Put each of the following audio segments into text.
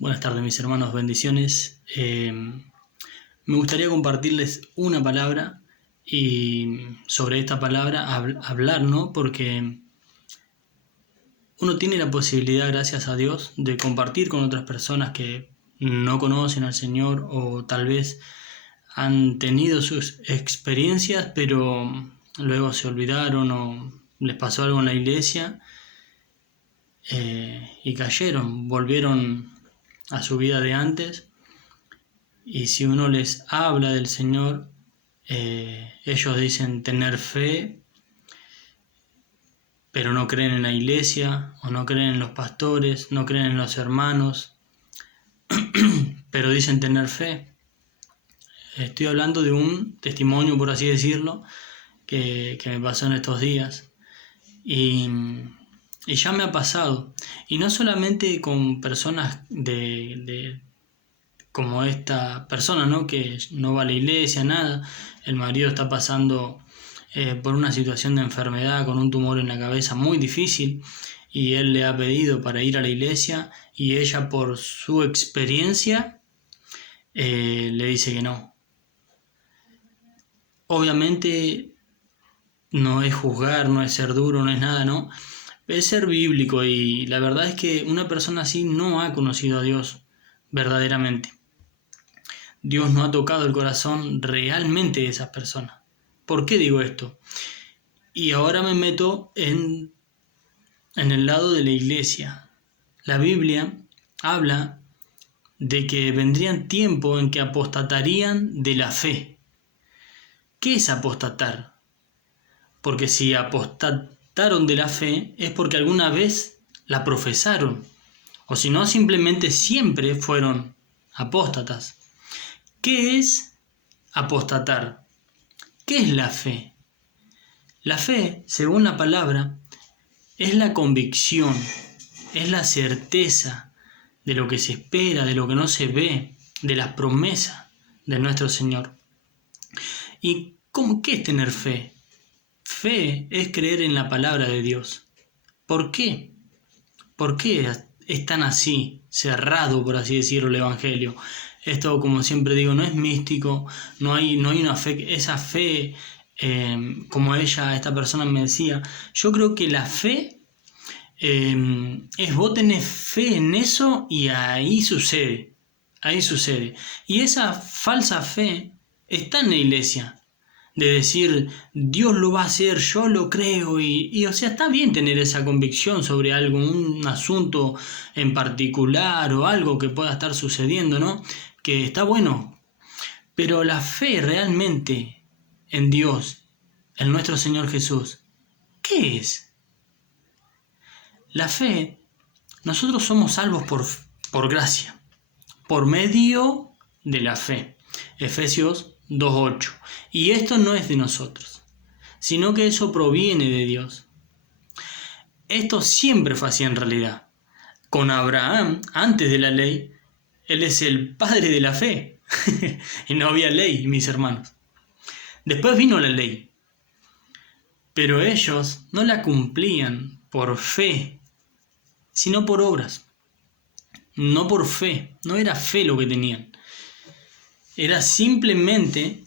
Buenas tardes, mis hermanos, bendiciones. Me gustaría compartirles una palabra y sobre esta palabra hablar, ¿no? Porque uno tiene la posibilidad, gracias a Dios, de compartir con otras personas que no conocen al Señor o tal vez han tenido sus experiencias, pero luego se olvidaron o les pasó algo en la iglesia y cayeron, volvieron a su vida de antes. Y si uno les habla del Señor, ellos dicen tener fe, pero no creen en la iglesia, o no creen en los pastores, no creen en los hermanos, pero dicen tener fe. Estoy hablando de un testimonio, por así decirlo, que me pasó en estos días. Y ya me ha pasado. Y no solamente con personas como esta persona, ¿no? Que no va a la iglesia, nada. El marido está pasando por una situación de enfermedad con un tumor en la cabeza muy difícil y él le ha pedido para ir a la iglesia y ella, por su experiencia, le dice que no. Obviamente no es juzgar, no es ser duro, no es nada, ¿no? Es ser bíblico, y la verdad es que una persona así no ha conocido a Dios verdaderamente. Dios no ha tocado el corazón realmente de esas personas. ¿Por qué digo esto? Y ahora me meto en el lado de la iglesia. La Biblia habla de que vendrían tiempos en que apostatarían de la fe. ¿Qué es apostatar? Porque si apostataron de la fe es porque alguna vez la profesaron, o si no, simplemente siempre fueron apóstatas. ¿Qué es apostatar? ¿Qué es la fe? La fe, según la palabra, es la convicción, es la certeza de lo que se espera, de lo que no se ve, de las promesas de nuestro Señor. ¿Y qué es tener fe? Fe es creer en la palabra de Dios. ¿Por qué? ¿Por qué es tan así, cerrado, por así decirlo, el Evangelio? Esto, como siempre digo, no es místico, no hay una fe, esa fe, como esta persona me decía. Yo creo que la fe es vos tenés fe en eso y ahí sucede. Y esa falsa fe está en la iglesia. De decir, Dios lo va a hacer, yo lo creo, y o sea, está bien tener esa convicción sobre algo, un asunto en particular o algo que pueda estar sucediendo, ¿no? Que está bueno. Pero la fe realmente en Dios, en nuestro Señor Jesús, ¿qué es? La fe, nosotros somos salvos por gracia, por medio de la fe. Efesios 2:8. Y esto no es de nosotros, sino que eso proviene de Dios. Esto siempre fue así en realidad. Con Abraham, antes de la ley, él es el padre de la fe. Y no había ley, mis hermanos. Después vino la ley. Pero ellos no la cumplían por fe, sino por obras. No por fe, no era fe lo que tenían. Era simplemente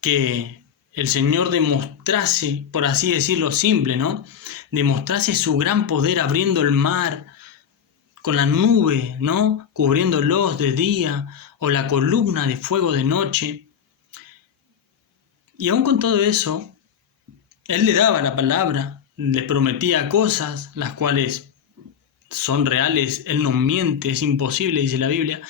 que el Señor demostrase, por así decirlo simple, ¿no? Demostrase su gran poder abriendo el mar con la nube, ¿no? Cubriéndolos de día, o la columna de fuego de noche. Y aún con todo eso, Él le daba la palabra, le prometía cosas, las cuales son reales, Él no miente, es imposible, dice la Biblia,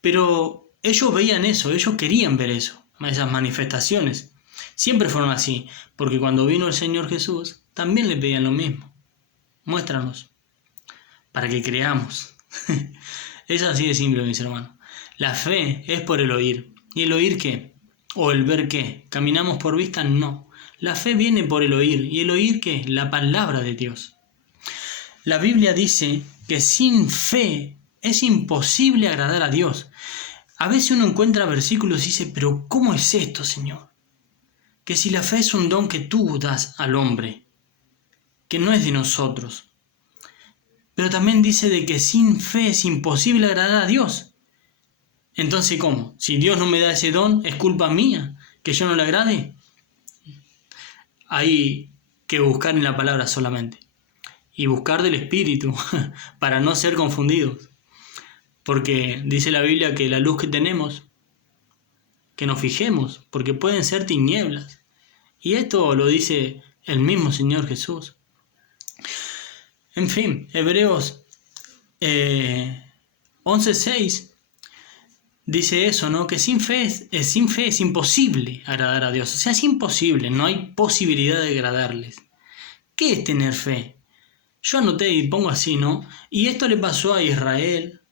pero ellos veían eso, ellos querían ver eso, esas manifestaciones. Siempre fueron así, porque cuando vino el Señor Jesús, también le pedían lo mismo. Muéstranos, para que creamos. Es así de simple, mis hermanos. La fe es por el oír. ¿Y el oír qué? ¿O el ver qué? ¿Caminamos por vista? No. La fe viene por el oír. ¿Y el oír qué? La palabra de Dios. La Biblia dice que sin fe es imposible agradar a Dios. A veces uno encuentra versículos y dice, pero ¿cómo es esto, Señor? Que si la fe es un don que tú das al hombre, que no es de nosotros. pero también dice de que sin fe es imposible agradar a Dios. Entonces, ¿cómo? Si Dios no me da ese don, ¿es culpa mía que yo no le agrade? Hay que buscar en la palabra solamente. Y buscar del Espíritu para no ser confundidos. Porque dice la Biblia que la luz que tenemos, que nos fijemos, porque pueden ser tinieblas. Y esto lo dice el mismo Señor Jesús. En fin, Hebreos 11:6 dice eso, ¿no? Que sin fe es imposible agradar a Dios. O sea, es imposible, no hay posibilidad de agradarles. ¿Qué es tener fe? Yo anoté y pongo así, ¿no? Y esto le pasó a Israel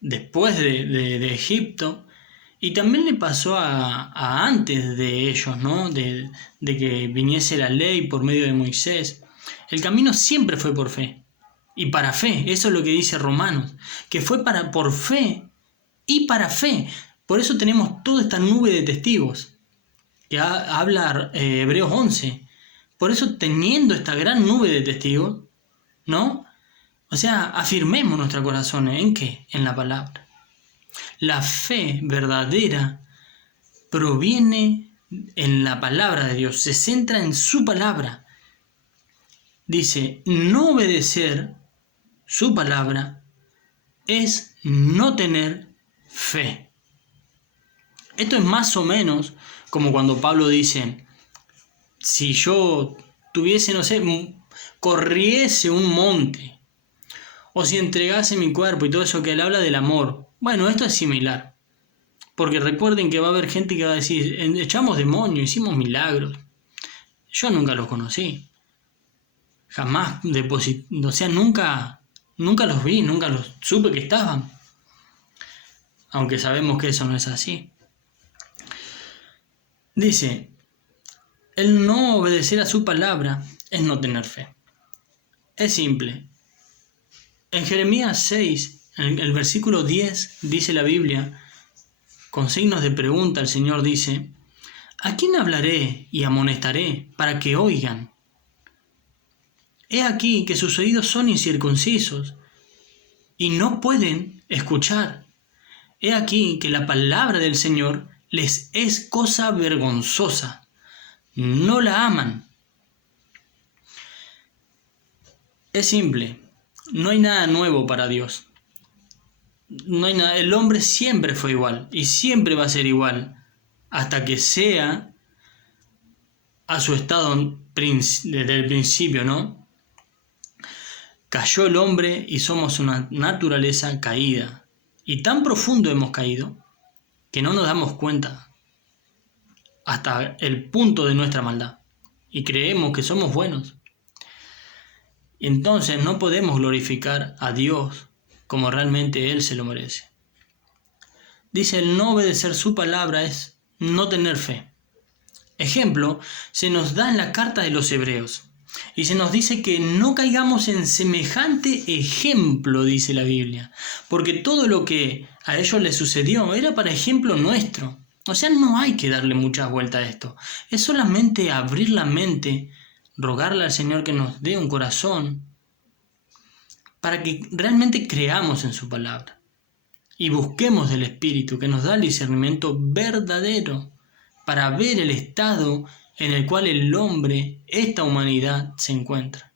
después de Egipto, y también le pasó a antes de ellos, ¿no? De que viniese la ley por medio de Moisés. El camino siempre fue por fe y para fe. Eso es lo que dice Romanos, que fue por fe y para fe. Por eso tenemos toda esta nube de testigos que habla Hebreos 11. Por eso, teniendo esta gran nube de testigos, ¿no? O sea, afirmemos nuestro corazón. ¿En qué? En la palabra. La fe verdadera proviene en la palabra de Dios, se centra en su palabra. Dice, no obedecer su palabra es no tener fe. Esto es más o menos como cuando Pablo dice, si yo tuviese, no sé, corriese un monte, o si entregase mi cuerpo y todo eso que él habla del amor. Bueno, esto es similar. Porque recuerden que va a haber gente que va a decir, echamos demonios, hicimos milagros. Yo nunca los conocí. Jamás o sea, nunca los vi, nunca los supe que estaban. Aunque sabemos que eso no es así. Dice, el no obedecer a su palabra es no tener fe. Es simple. En Jeremías 6, en el versículo 10, dice la Biblia, con signos de pregunta, el Señor dice, ¿a quién hablaré y amonestaré para que oigan? He aquí que sus oídos son incircuncisos y no pueden escuchar. He aquí que la palabra del Señor les es cosa vergonzosa. No la aman. Es simple. No hay nada nuevo para Dios. No hay nada. El hombre siempre fue igual y siempre va a ser igual hasta que sea a su estado desde el principio, ¿no? Cayó el hombre y somos una naturaleza caída. Y tan profundo hemos caído que no nos damos cuenta hasta el punto de nuestra maldad. Y creemos que somos buenos. Y entonces no podemos glorificar a Dios como realmente Él se lo merece. Dice, el no obedecer su palabra es no tener fe. Ejemplo, se nos da en la carta de los Hebreos. Y se nos dice que no caigamos en semejante ejemplo, dice la Biblia. Porque todo lo que a ellos les sucedió era para ejemplo nuestro. O sea, no hay que darle muchas vueltas a esto. Es solamente abrir la mente, rogarle al Señor que nos dé un corazón para que realmente creamos en su palabra. Y busquemos del Espíritu que nos da el discernimiento verdadero para ver el estado en el cual el hombre, esta humanidad, se encuentra.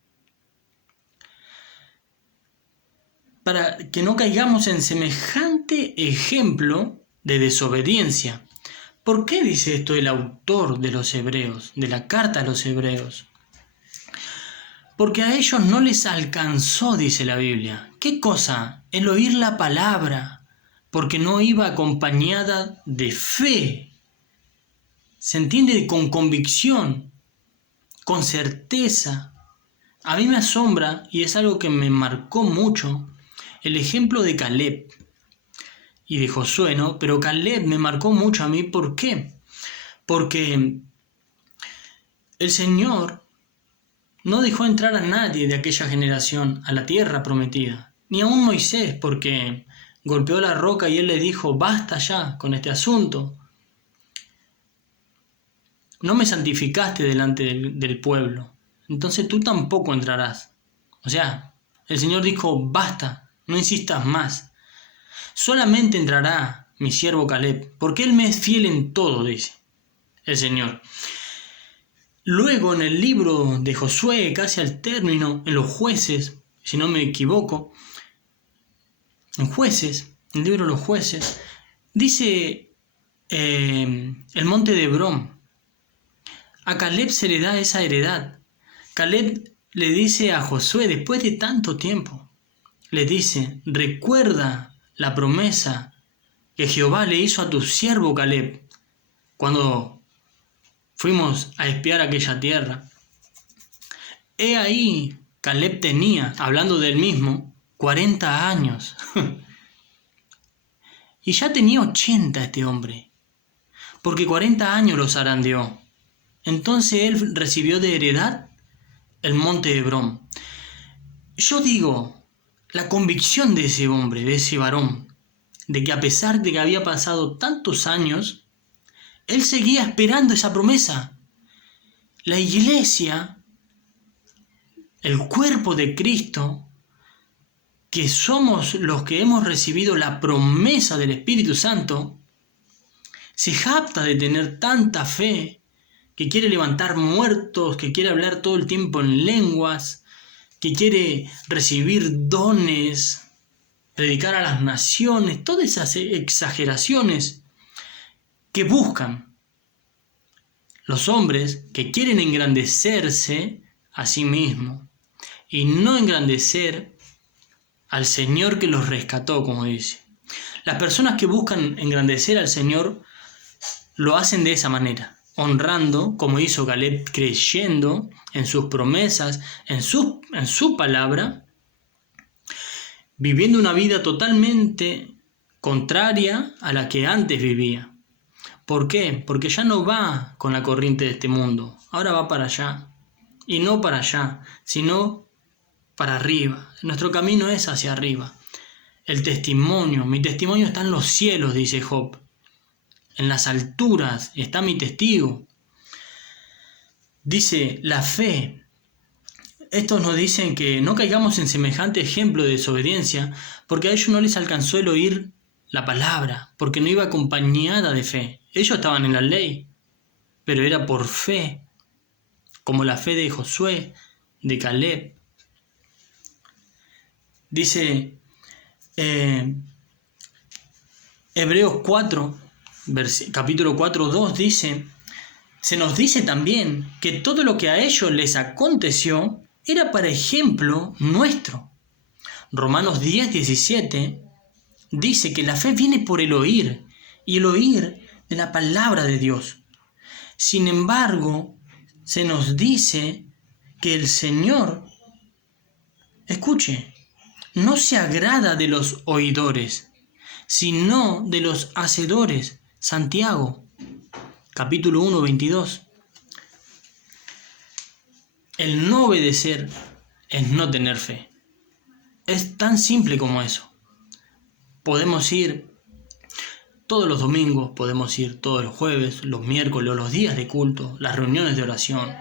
Para que no caigamos en semejante ejemplo de desobediencia. ¿Por qué dice esto el autor de los Hebreos, de la carta a los Hebreos? Porque a ellos no les alcanzó, dice la Biblia. ¿Qué cosa? El oír la palabra, porque no iba acompañada de fe. Se entiende con convicción, con certeza. A mí me asombra, y es algo que me marcó mucho, el ejemplo de Caleb y de Josué, ¿no? Pero Caleb me marcó mucho a mí. ¿Por qué? Porque el Señor no dejó entrar a nadie de aquella generación a la tierra prometida, ni aun Moisés, porque golpeó la roca y él le dijo, basta ya con este asunto. No me santificaste delante del pueblo, entonces tú tampoco entrarás. O sea, El Señor dijo, basta, no insistas más. Solamente entrará mi siervo Caleb, porque él me es fiel en todo, dice el Señor. Luego en el libro de Josué, casi al término, en los jueces, si no me equivoco, en jueces, en el libro de los jueces, dice el monte de Hebrón. A Caleb se le da esa heredad. Caleb le dice a Josué, después de tanto tiempo, le dice, recuerda la promesa que Jehová le hizo a tu siervo Caleb cuando fuimos a espiar aquella tierra. He ahí, Caleb tenía, hablando del mismo, 40 años. Y ya tenía 80 este hombre, porque 40 años los zarandeó. Entonces él recibió de heredad el monte Hebrón. Yo digo, la convicción de ese hombre, de ese varón, de que a pesar de que había pasado tantos años, él seguía esperando esa promesa. La iglesia, el cuerpo de Cristo, que somos los que hemos recibido la promesa del Espíritu Santo, se jacta de tener tanta fe, que quiere levantar muertos, que quiere hablar todo el tiempo en lenguas, que quiere recibir dones, predicar a las naciones, todas esas exageraciones que buscan los hombres que quieren engrandecerse a sí mismos y no engrandecer al Señor que los rescató, como dice. Las personas que buscan engrandecer al Señor lo hacen de esa manera, honrando, como hizo Caleb, creyendo en sus promesas, en su palabra, viviendo una vida totalmente contraria a la que antes vivía. ¿Por qué? Porque ya no va con la corriente de este mundo, ahora va para allá. Y no para allá, sino para arriba. Nuestro camino es hacia arriba. El testimonio, mi testimonio está en los cielos, dice Job. En las alturas está mi testigo. Dice la fe. Estos nos dicen que no caigamos en semejante ejemplo de desobediencia, porque a ellos no les alcanzó el oír la palabra, porque no iba acompañada de fe. Ellos estaban en la ley, pero era por fe, como la fe de Josué, de Caleb. Dice Hebreos 4, capítulo 4, 2, se nos dice también que todo lo que a ellos les aconteció era para ejemplo nuestro. Romanos 10, 17 dice que la fe viene por el oír, y el oír de la palabra de Dios. Sin embargo, se nos dice que el Señor, escuche, no se agrada de los oidores, sino de los hacedores. Santiago, capítulo 1, 22. El no obedecer es no tener fe. Es tan simple como eso. Podemos ir todos los domingos, podemos ir todos los jueves, los miércoles, los días de culto, las reuniones de oración,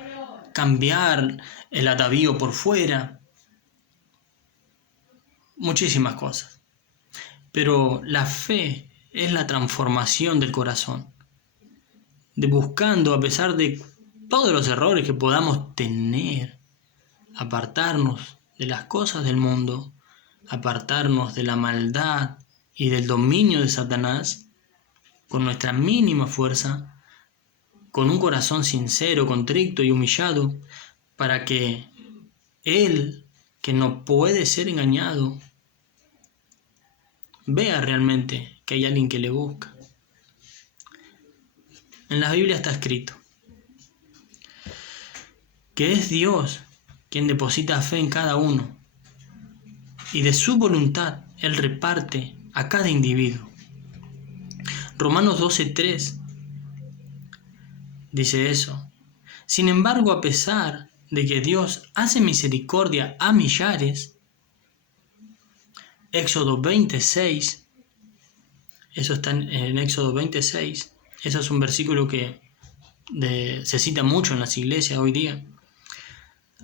cambiar el atavío por fuera, muchísimas cosas. Pero la fe es la transformación del corazón, de buscando, a pesar de todos los errores que podamos tener, apartarnos de las cosas del mundo, apartarnos de la maldad y del dominio de Satanás, con nuestra mínima fuerza, con un corazón sincero, contrito y humillado, para que Él, que no puede ser engañado, vea realmente que hay alguien que le busca. En la Biblia está escrito que es Dios quien deposita fe en cada uno, y de su voluntad Él reparte a cada individuo. Romanos 12:3 dice eso. Sin embargo, a pesar de que Dios hace misericordia a millares, Éxodo 26, eso está en Éxodo 26, eso es un versículo que se cita mucho en las iglesias hoy día.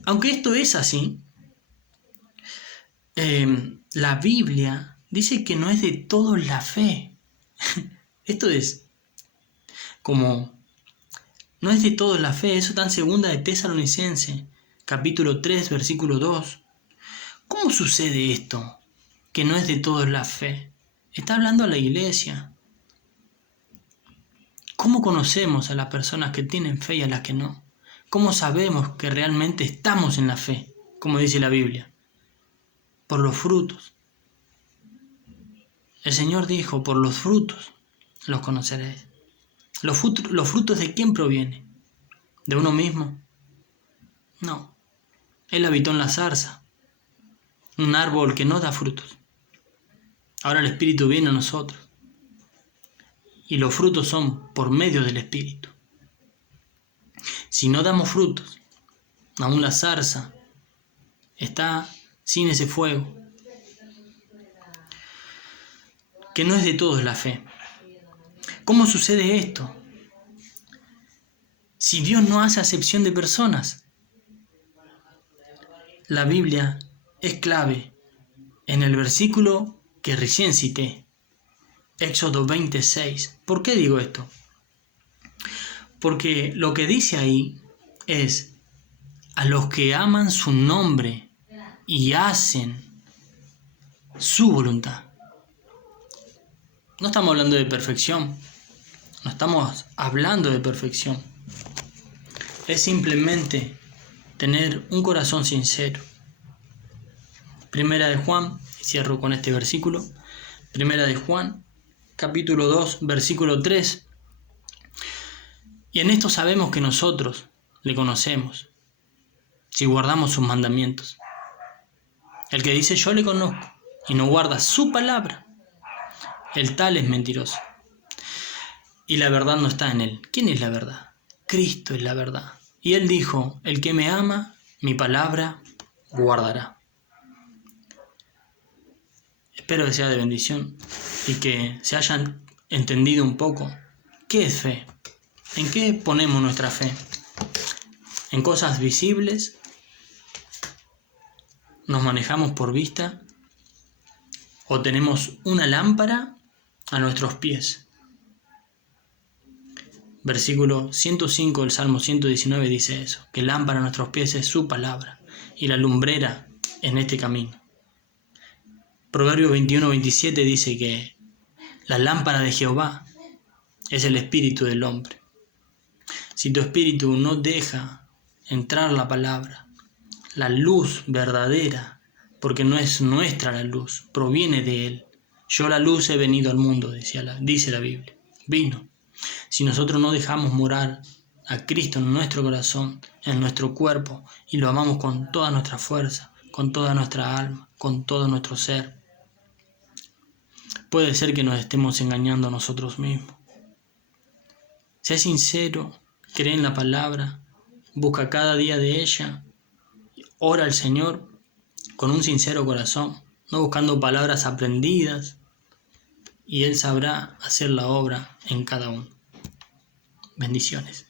Aunque esto es así, la Biblia dice que no es de todos la fe. Esto es como, no es de todos la fe. Eso está en 2 de Tesalonicenses, capítulo 3, versículo 2. ¿Cómo sucede esto? Que no es de todos la fe. Está hablando a la iglesia. ¿Cómo conocemos a las personas que tienen fe y a las que no? ¿Cómo sabemos que realmente estamos en la fe, como dice la Biblia? Por los frutos. El Señor dijo, por los frutos los conoceréis. ¿Los frutos de quién provienen? ¿De uno mismo? No. Él habitó en la zarza, un árbol que no da frutos. Ahora el Espíritu viene a nosotros. Y los frutos son por medio del Espíritu. Si no damos frutos, aún la zarza está sin ese fuego. Que no es de todos la fe. ¿Cómo sucede esto? Si Dios no hace acepción de personas. La Biblia es clave en el versículo que recién cité, Éxodo 26. ¿Por qué digo esto? Porque lo que dice ahí es, a los que aman su nombre y hacen su voluntad. No estamos hablando de perfección, no estamos hablando de perfección. Es simplemente tener un corazón sincero. Primera de Juan, y cierro con este versículo, Primera de Juan, capítulo 2, versículo 3. Y en esto sabemos que nosotros le conocemos, si guardamos sus mandamientos. El que dice yo le conozco y no guarda su palabra, el tal es mentiroso. Y la verdad no está en él. ¿Quién es la verdad? Cristo es la verdad. Y él dijo, el que me ama, mi palabra guardará. Espero que sea de bendición y que se hayan entendido un poco qué es fe. ¿En qué ponemos nuestra fe? ¿En cosas visibles? ¿Nos manejamos por vista? ¿O tenemos una lámpara a nuestros pies? Versículo 105 del Salmo 119 dice eso, que lámpara a nuestros pies es su palabra y la lumbrera en este camino. Proverbios 21-27 dice que la lámpara de Jehová es el espíritu del hombre. Si tu espíritu no deja entrar la palabra, la luz verdadera, porque no es nuestra la luz, proviene de Él. Yo la luz he venido al mundo, dice la Biblia. Vino. Si nosotros no dejamos morar a Cristo en nuestro corazón, en nuestro cuerpo, y lo amamos con toda nuestra fuerza, con toda nuestra alma, con todo nuestro ser, puede ser que nos estemos engañando a nosotros mismos. Sé sincero, cree en la palabra, busca cada día de ella, ora al Señor con un sincero corazón, no buscando palabras aprendidas, y Él sabrá hacer la obra en cada uno. Bendiciones.